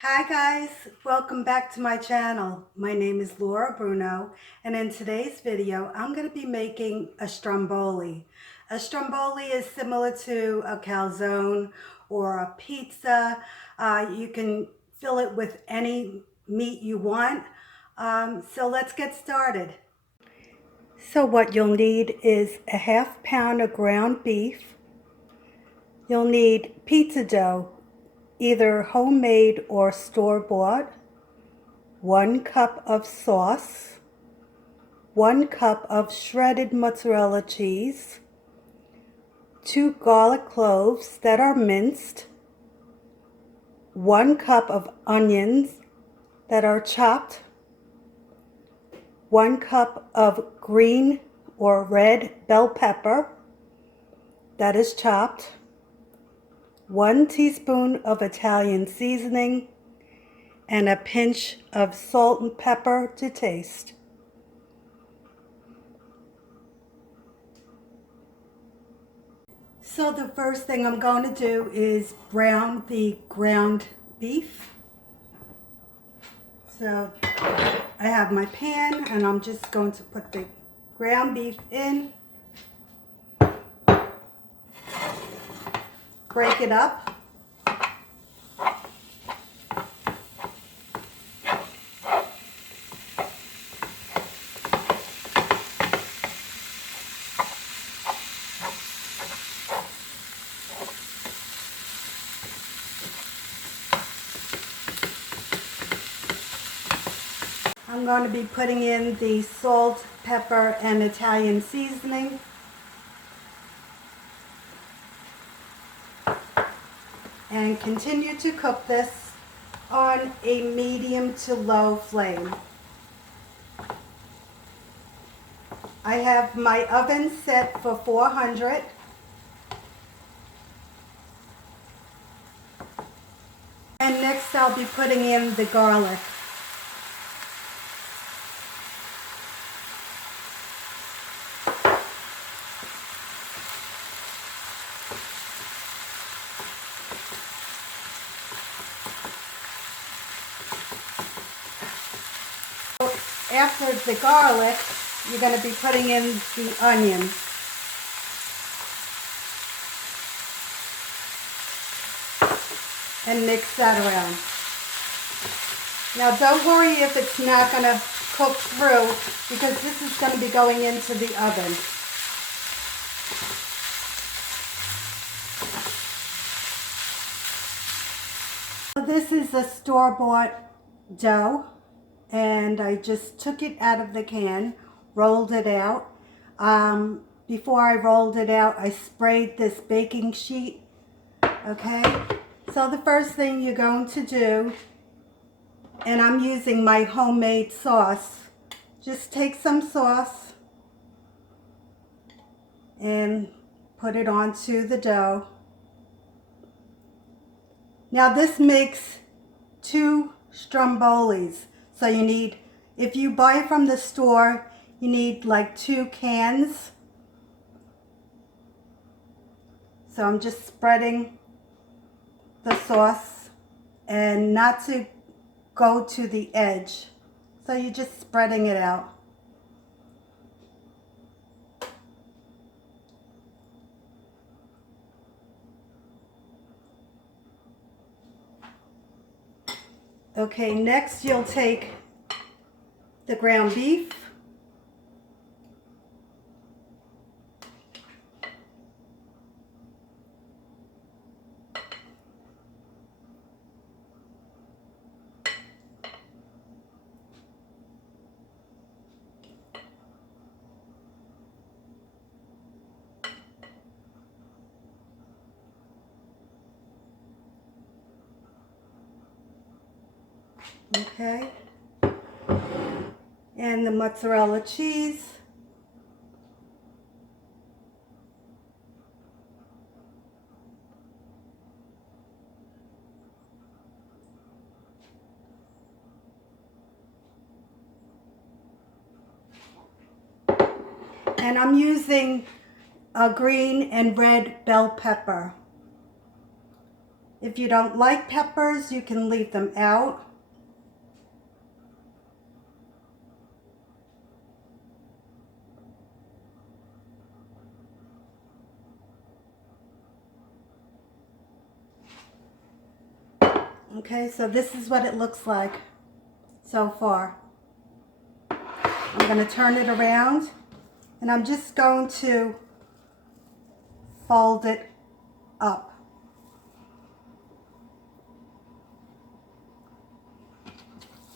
Hi guys, welcome back to my channel. My name is Laura Bruno, and in today's video I'm going to be making a stromboli. A stromboli is similar to a calzone or a pizza. You can fill it with any meat you want. So let's get started. So what you'll need is a half pound of ground beef. You'll need pizza dough, either homemade or store-bought, 1 cup of sauce, 1 cup of shredded mozzarella cheese, 2 garlic cloves that are minced, 1 cup of onions that are chopped, 1 cup of green or red bell pepper that is chopped, 1 teaspoon of Italian seasoning, and a pinch of salt and pepper to taste. So the first thing I'm going to do is brown the ground beef. So I have my pan and I'm just going to put the ground beef in, break it up. I'm going to be putting in the salt, pepper, and Italian seasoning. And continue to cook this on a medium to low flame. I have my oven set for 400. And next I'll be putting in the garlic. After the garlic, you're going to be putting in the onion. And mix that around. Now don't worry if it's not going to cook through, because this is going to be going into the oven. This is a store-bought dough, and I just took it out of the can, rolled it out. Before I rolled it out, I sprayed this baking sheet. Okay, so the first thing you're going to do, and I'm using my homemade sauce, just take some sauce and put it onto the dough. Now this makes 2 strombolis. So you need, if you buy from the store, you need like 2 cans. So I'm just spreading the sauce, and not to go to the edge. So you're just spreading it out. Okay, next you'll take the ground beef. Okay, and the mozzarella cheese. And I'm using a green and red bell pepper. If you don't like peppers, you can leave them out. Okay, so this is what it looks like so far. I'm going to turn it around and I'm just going to fold it up.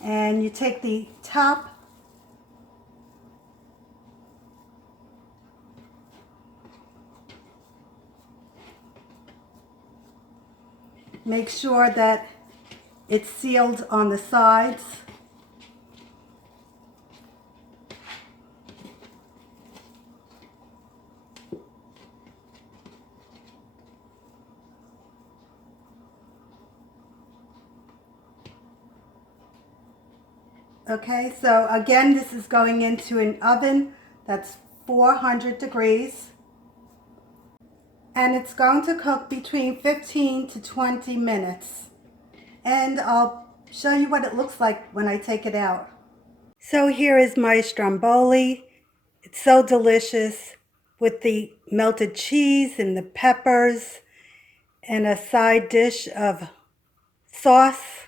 And you take the top make sure that it's sealed on the sides. Okay, so again, this is going into an oven that's 400 degrees. And it's going to cook between 15 to 20 minutes. And I'll show you what it looks like when I take it out. So here is my Stromboli. It's so delicious with the melted cheese and the peppers and a side dish of sauce.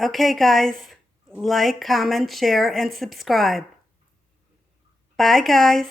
Okay guys, like, comment, share, and subscribe. Bye guys.